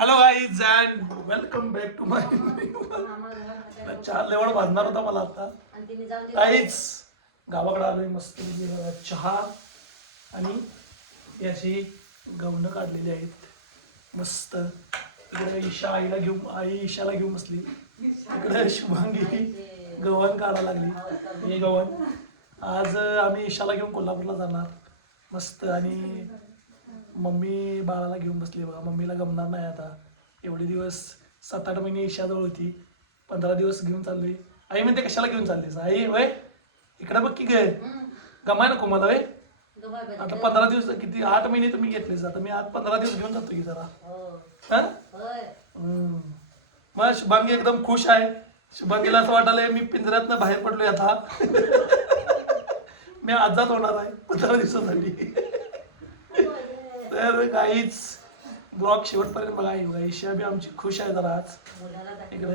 Hello guys and welcome back to my चहा लेवड भाजणार होता मला आता काहीच गावाकडे आलोय मस्त चहा आणि ही अशी गवनं काढलेली आहेत मस्त. इकडे ईशा ईशाला घेऊन बसली. इकडे शुभांगी गव्हाण काढायला लागली. हे गव्हाण आज आम्ही ईशाला घेऊन कोल्हापूरला जाणार मस्त. आणि मम्मी बाळाला घेऊन बसली बघा. मम्मीला गमणार नाही आता. एवढे दिवस 7-8 महिने ईशाजवळ होती. 15 दिवस घेऊन चाललोय. आई म्हणते कशाला घेऊन चाललीस आई? वय इकडे बघ की गे गमाय नको मला वय. आता 15 दिवस किती 8 महिने तुम्ही घेतलेस. आता मी आज 15 दिवस घेऊन जातो की जरा. मग शुभांगी एकदम खुश आहे. शुभांगीला असं वाटायलंय मी पिंजऱ्यातनं बाहेर पडलोय आता. मी आजाद होणार आहे 15 दिवसासाठी. तर काहीच ब्लॉग शेवटपर्यंत बघा. ईशा बी आमची खुश आहे जरा आज. इकडे